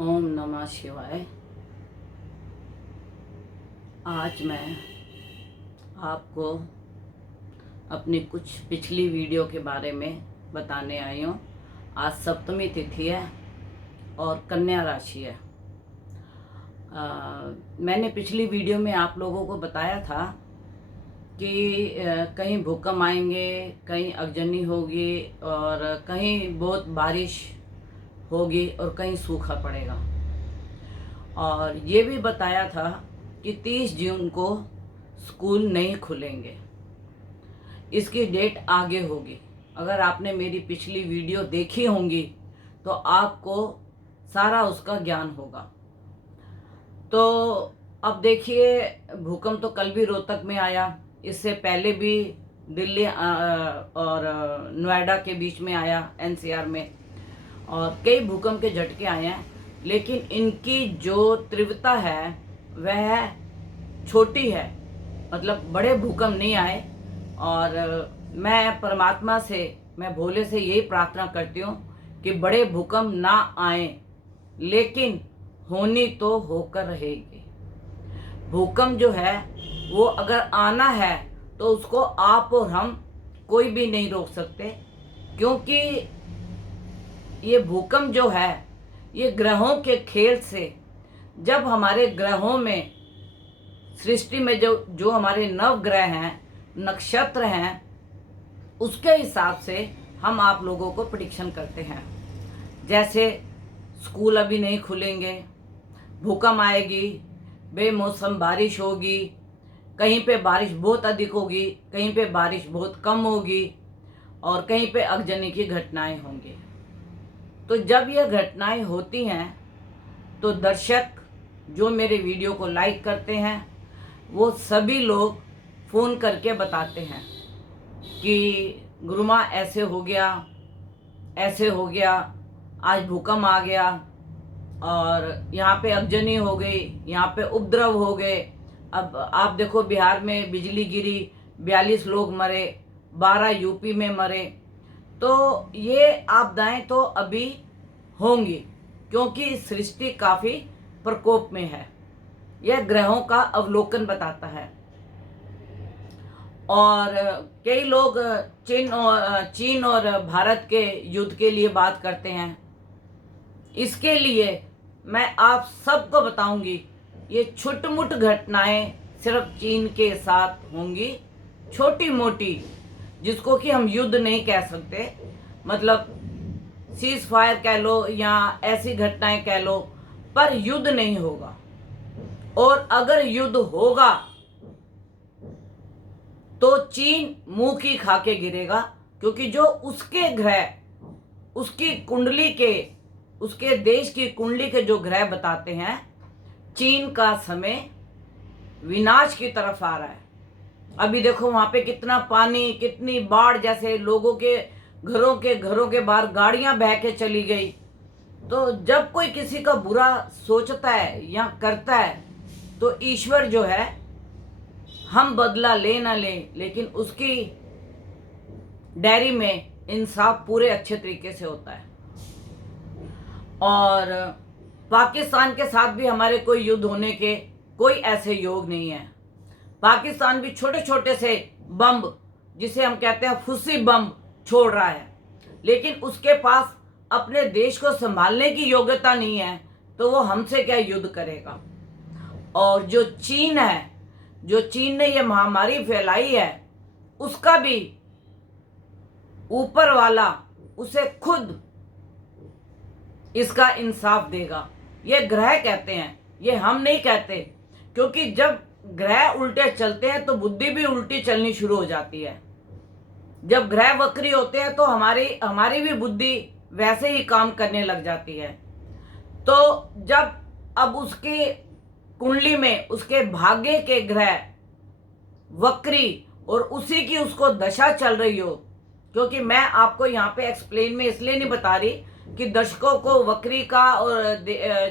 ओम नमः शिवाय। आज मैं आपको अपनी कुछ पिछली वीडियो के बारे में बताने आई हूँ। आज सप्तमी तिथि है और कन्या राशि है। मैंने पिछली वीडियो में आप लोगों को बताया था कि कहीं भूकंप आएंगे, कहीं अग्नि होगी और कहीं बहुत बारिश होगी और कहीं सूखा पड़ेगा। और ये भी बताया था कि 30 जून को स्कूल नहीं खुलेंगे, इसकी डेट आगे होगी। अगर आपने मेरी पिछली वीडियो देखी होंगी तो आपको सारा उसका ज्ञान होगा। तो अब देखिए, भूकंप तो कल भी रोहतक में आया, इससे पहले भी दिल्ली और नोएडा के बीच में आया, एनसीआर में, और कई भूकंप के झटके आए हैं। लेकिन इनकी जो तीव्रता है वह छोटी है, मतलब बड़े भूकंप नहीं आए। और मैं परमात्मा से, मैं भोले से यही प्रार्थना करती हूँ कि बड़े भूकंप ना आए, लेकिन होनी तो होकर रहेगी। भूकंप जो है वो अगर आना है तो उसको आप और हम कोई भी नहीं रोक सकते, क्योंकि ये भूकंप जो है ये ग्रहों के खेल से, जब हमारे ग्रहों में, सृष्टि में जो हमारे नवग्रह हैं, नक्षत्र हैं, उसके हिसाब से हम आप लोगों को प्रेडिक्शन करते हैं। जैसे स्कूल अभी नहीं खुलेंगे, भूकंप आएगी, बेमौसम बारिश होगी, कहीं पे बारिश बहुत अधिक होगी, कहीं पे बारिश बहुत कम होगी और कहीं पे अग्नि की घटनाएं होंगी। तो जब यह घटनाएं होती हैं तो दर्शक जो मेरे वीडियो को लाइक करते हैं वो सभी लोग फ़ोन करके बताते हैं कि गुरुमा ऐसे हो गया, ऐसे हो गया, आज भूकंप आ गया और यहाँ पे अग्नि हो गई, यहाँ पे उपद्रव हो गए। अब आप देखो, बिहार में बिजली गिरी, 42 लोग मरे, 12 यूपी में मरे। तो ये आपदाएं तो अभी होंगी, क्योंकि सृष्टि काफ़ी प्रकोप में है। यह ग्रहों का अवलोकन बताता है। और कई लोग चीन और भारत के युद्ध के लिए बात करते हैं। इसके लिए मैं आप सबको बताऊंगी, ये छुटमुट घटनाएं सिर्फ चीन के साथ होंगी, छोटी मोटी, जिसको कि हम युद्ध नहीं कह सकते, मतलब सीज फायर कह लो या ऐसी घटनाएं कह लो, पर युद्ध नहीं होगा। और अगर युद्ध होगा तो चीन मुंह की खा के गिरेगा, क्योंकि जो उसके ग्रह, उसकी कुंडली के, उसके देश की कुंडली के जो ग्रह बताते हैं, चीन का समय विनाश की तरफ आ रहा है। अभी देखो वहां पे कितना पानी, कितनी बाढ़, जैसे लोगों के घरों के बाहर गाड़ियां बह के चली गई। तो जब कोई किसी का बुरा सोचता है या करता है तो ईश्वर जो है, हम बदला ले ना ले, लेकिन उसकी डायरी में इंसाफ पूरे अच्छे तरीके से होता है। और पाकिस्तान के साथ भी हमारे कोई युद्ध होने के कोई ऐसे योग नहीं है। पाकिस्तान भी छोटे छोटे से बम, जिसे हम कहते हैं फुस्सी बम, छोड़ रहा है, लेकिन उसके पास अपने देश को संभालने की योग्यता नहीं है, तो वो हमसे क्या युद्ध करेगा। और जो चीन है, जो चीन ने ये महामारी फैलाई है, उसका भी ऊपर वाला उसे खुद इसका इंसाफ देगा। ये ग्रह कहते हैं, ये हम नहीं कहते, क्योंकि जब ग्रह उल्टे चलते हैं तो बुद्धि भी उल्टी चलनी शुरू हो जाती है। जब ग्रह वक्री होते हैं तो हमारी भी बुद्धि वैसे ही काम करने लग जाती है। तो जब अब उसकी कुंडली में उसके भाग्य के ग्रह वक्री और उसी की उसको दशा चल रही हो, क्योंकि मैं आपको यहाँ पे एक्सप्लेन में इसलिए नहीं बता रही कि दर्शकों को वक्री का और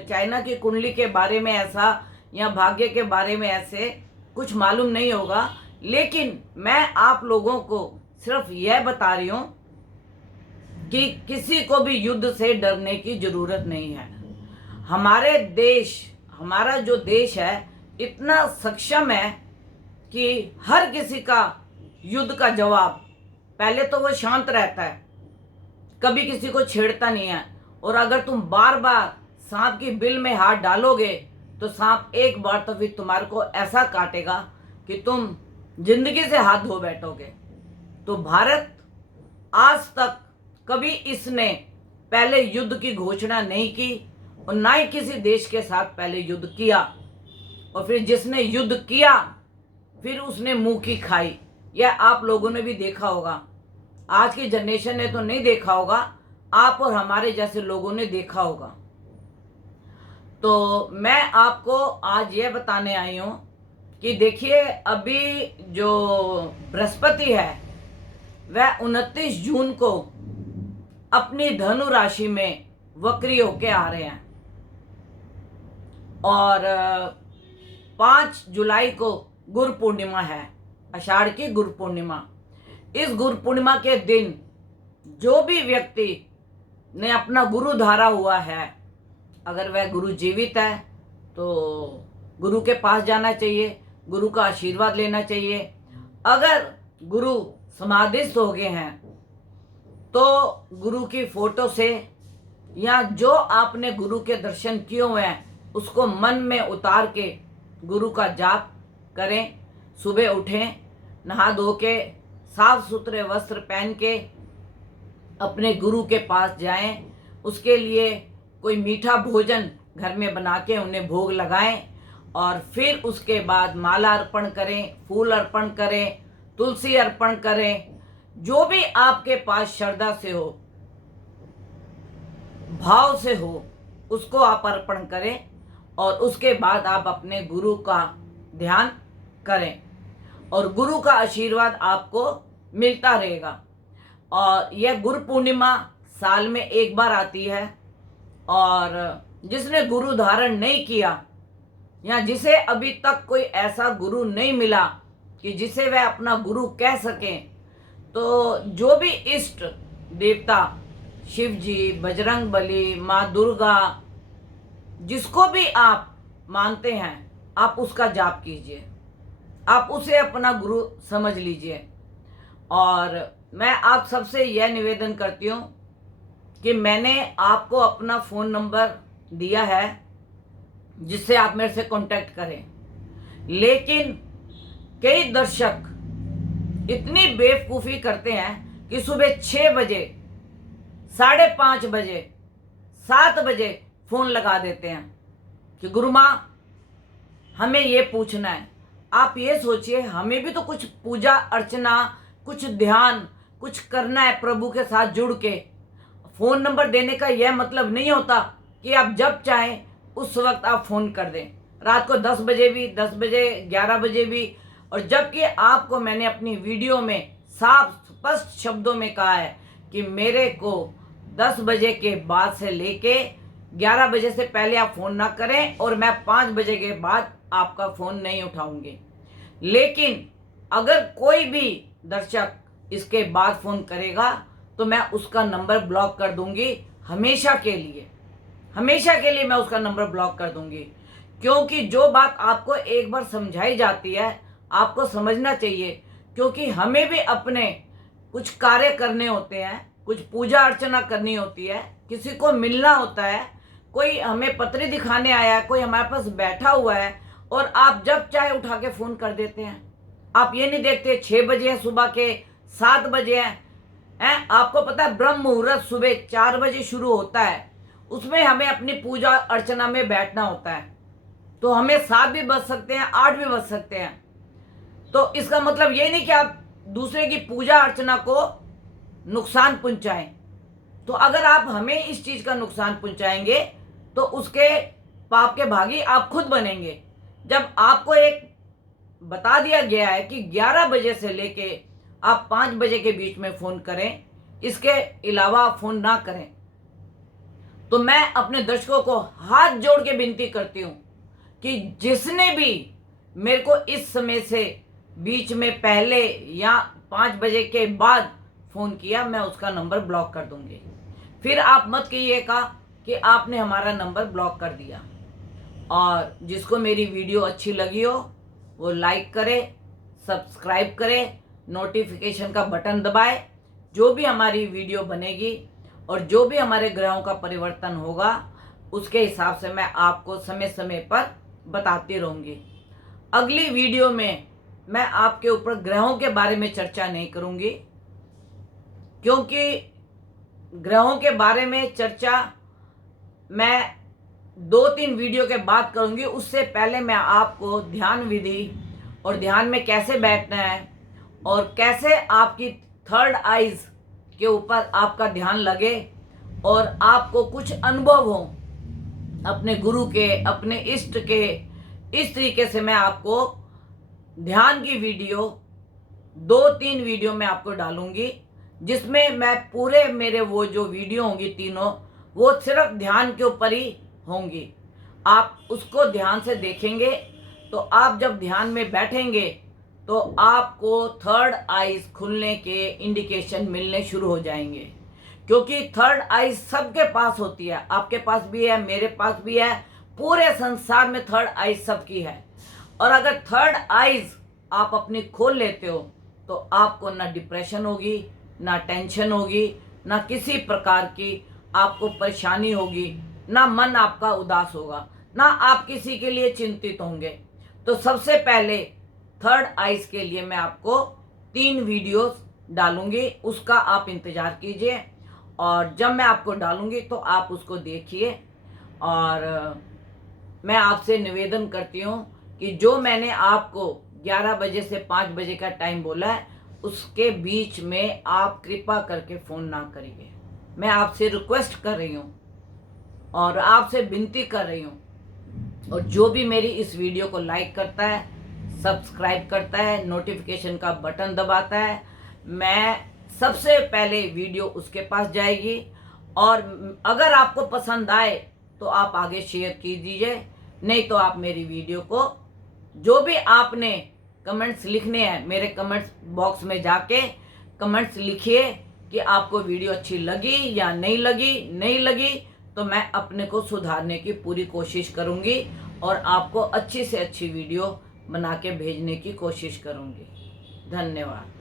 चाइना की कुंडली के बारे में ऐसा या भाग्य के बारे में ऐसे कुछ मालूम नहीं होगा, लेकिन मैं आप लोगों को सिर्फ यह बता रही हूँ कि किसी को भी युद्ध से डरने की जरूरत नहीं है। हमारा जो देश है इतना सक्षम है कि हर किसी का युद्ध का जवाब, पहले तो वो शांत रहता है, कभी किसी को छेड़ता नहीं है। और अगर तुम बार बार सांप की बिल में हाथ डालोगे तो सांप एक बार तो फिर तुम्हारे को ऐसा काटेगा कि तुम जिंदगी से हाथ धो बैठोगे। तो भारत आज तक कभी इसने पहले युद्ध की घोषणा नहीं की और ना ही किसी देश के साथ पहले युद्ध किया। और फिर जिसने युद्ध किया फिर उसने मुंह की खाई। यह आप लोगों ने भी देखा होगा, आज की जनरेशन ने तो नहीं देखा होगा, आप और हमारे जैसे लोगों ने देखा होगा। तो मैं आपको आज यह बताने आई हूं कि देखिए, अभी जो बृहस्पति है वह 29 जून को अपनी धनु राशि में वक्री होके आ रहे हैं और 5 जुलाई को गुरु पूर्णिमा है, आषाढ़ की गुरु पूर्णिमा। इस गुरु पूर्णिमा के दिन जो भी व्यक्ति ने अपना गुरु धारा हुआ है, अगर वह गुरु जीवित है तो गुरु के पास जाना चाहिए, गुरु का आशीर्वाद लेना चाहिए। अगर गुरु समाधिस्थ हो गए हैं तो गुरु की फोटो से या जो आपने गुरु के दर्शन किए हुए हैं उसको मन में उतार के गुरु का जाप करें। सुबह उठें, नहा धो के साफ सुथरे वस्त्र पहन के अपने गुरु के पास जाएं। उसके लिए कोई मीठा भोजन घर में बना के उन्हें भोग लगाएं और फिर उसके बाद माला अर्पण करें, फूल अर्पण करें, तुलसी अर्पण करें। जो भी आपके पास श्रद्धा से हो, भाव से हो, उसको आप अर्पण करें और उसके बाद आप अपने गुरु का ध्यान करें और गुरु का आशीर्वाद आपको मिलता रहेगा। और यह गुरु पूर्णिमा साल में एक बार आती है और जिसने गुरु धारण नहीं किया या जिसे अभी तक कोई ऐसा गुरु नहीं मिला कि जिसे वह अपना गुरु कह सकें, तो जो भी इष्ट देवता, शिव जी, बजरंग बली, माँ दुर्गा, जिसको भी आप मानते हैं, आप उसका जाप कीजिए, आप उसे अपना गुरु समझ लीजिए। और मैं आप सबसे यह निवेदन करती हूँ कि मैंने आपको अपना फ़ोन नंबर दिया है जिससे आप मेरे से कांटेक्ट करें, लेकिन कई दर्शक इतनी बेवकूफ़ी करते हैं कि सुबह 6 बजे, 5:30 बजे, 7 बजे फ़ोन लगा देते हैं कि गुरु माँ हमें ये पूछना है। आप ये सोचिए, हमें भी तो कुछ पूजा अर्चना, कुछ ध्यान, कुछ करना है प्रभु के साथ जुड़ के। फ़ोन नंबर देने का यह मतलब नहीं होता कि आप जब चाहें उस वक्त आप फ़ोन कर दें, रात को 10 बजे भी, 10 बजे, 11 बजे भी। और जबकि आपको मैंने अपनी वीडियो में साफ स्पष्ट शब्दों में कहा है कि मेरे को 10 बजे के बाद से लेके 11 बजे से पहले आप फ़ोन ना करें और मैं 5 बजे के बाद आपका फ़ोन नहीं उठाऊंगी। लेकिन अगर कोई भी दर्शक इसके बाद फ़ोन करेगा तो मैं उसका नंबर ब्लॉक कर दूंगी, हमेशा के लिए, हमेशा के लिए मैं उसका नंबर ब्लॉक कर दूंगी। क्योंकि जो बात आपको एक बार समझाई जाती है आपको समझना चाहिए, क्योंकि हमें भी अपने कुछ कार्य करने होते हैं, कुछ पूजा अर्चना करनी होती है, किसी को मिलना होता है, कोई हमें पत्री दिखाने आया है, कोई हमारे पास बैठा हुआ है और आप जब चाहे उठा के फ़ोन कर देते हैं। आप ये नहीं देखते 6 बजे हैं, सुबह के 7 बजे हैं। आपको पता है ब्रह्म मुहूर्त सुबह 4 बजे शुरू होता है, उसमें हमें अपनी पूजा अर्चना में बैठना होता है। तो हमें 7 भी बज सकते हैं, 8 भी बज सकते हैं। तो इसका मतलब ये नहीं कि आप दूसरे की पूजा अर्चना को नुकसान पहुंचाएं। तो अगर आप हमें इस चीज़ का नुकसान पहुंचाएंगे तो उसके पाप के भागी आप खुद बनेंगे। जब आपको एक बता दिया गया है कि 11 बजे से लेके आप 5 बजे के बीच में फ़ोन करें, इसके अलावा आप फ़ोन ना करें, तो मैं अपने दर्शकों को हाथ जोड़ के विनती करती हूँ कि जिसने भी मेरे को इस समय से बीच में पहले या 5 बजे के बाद फ़ोन किया, मैं उसका नंबर ब्लॉक कर दूंगी। फिर आप मत कहिएगा कि आपने हमारा नंबर ब्लॉक कर दिया। और जिसको मेरी वीडियो अच्छी लगी हो वो लाइक करे, सब्सक्राइब करे, नोटिफिकेशन का बटन दबाए। जो भी हमारी वीडियो बनेगी और जो भी हमारे ग्रहों का परिवर्तन होगा उसके हिसाब से मैं आपको समय समय पर बताती रहूँगी। अगली वीडियो में मैं आपके ऊपर ग्रहों के बारे में चर्चा नहीं करूँगी, क्योंकि ग्रहों के बारे में चर्चा मैं 2-3 वीडियो के बाद करूँगी। उससे पहले मैं आपको ध्यान विधि और ध्यान में कैसे बैठना है और कैसे आपकी थर्ड आइज के ऊपर आपका ध्यान लगे और आपको कुछ अनुभव हो अपने गुरु के, अपने इष्ट के, इस तरीके से मैं आपको ध्यान की वीडियो 2-3 वीडियो में आपको डालूंगी, जिसमें मैं पूरे मेरे वो जो वीडियो होंगी तीनों वो सिर्फ ध्यान के ऊपर ही होंगी। आप उसको ध्यान से देखेंगे तो आप जब ध्यान में बैठेंगे तो आपको थर्ड आइज खुलने के इंडिकेशन मिलने शुरू हो जाएंगे, क्योंकि थर्ड आइज सबके पास होती है। आपके पास भी है, मेरे पास भी है, पूरे संसार में थर्ड आइज सबकी है। और अगर थर्ड आइज आप अपनी खोल लेते हो तो आपको ना डिप्रेशन होगी, ना टेंशन होगी, ना किसी प्रकार की आपको परेशानी होगी, ना मन आपका उदास होगा, ना आप किसी के लिए चिंतित होंगे। तो सबसे पहले थर्ड आइज के लिए मैं आपको 3 वीडियोस डालूंगी, उसका आप इंतज़ार कीजिए। और जब मैं आपको डालूंगी तो आप उसको देखिए। और मैं आपसे निवेदन करती हूँ कि जो मैंने आपको 11 बजे से 5 बजे का टाइम बोला है उसके बीच में आप कृपा करके फ़ोन ना करिए। मैं आपसे रिक्वेस्ट कर रही हूँ और आपसे विनती कर रही हूँ। और जो भी मेरी इस वीडियो को लाइक करता है, सब्सक्राइब करता है, नोटिफिकेशन का बटन दबाता है, मैं सबसे पहले वीडियो उसके पास जाएगी। और अगर आपको पसंद आए तो आप आगे शेयर कीजिए, नहीं तो आप मेरी वीडियो को, जो भी आपने कमेंट्स लिखने हैं मेरे कमेंट्स बॉक्स में जाके कमेंट्स लिखिए कि आपको वीडियो अच्छी लगी या नहीं लगी तो मैं अपने को सुधारने की पूरी कोशिश करूंगी और आपको अच्छी से अच्छी वीडियो बना के भेजने की कोशिश करूंगी। धन्यवाद।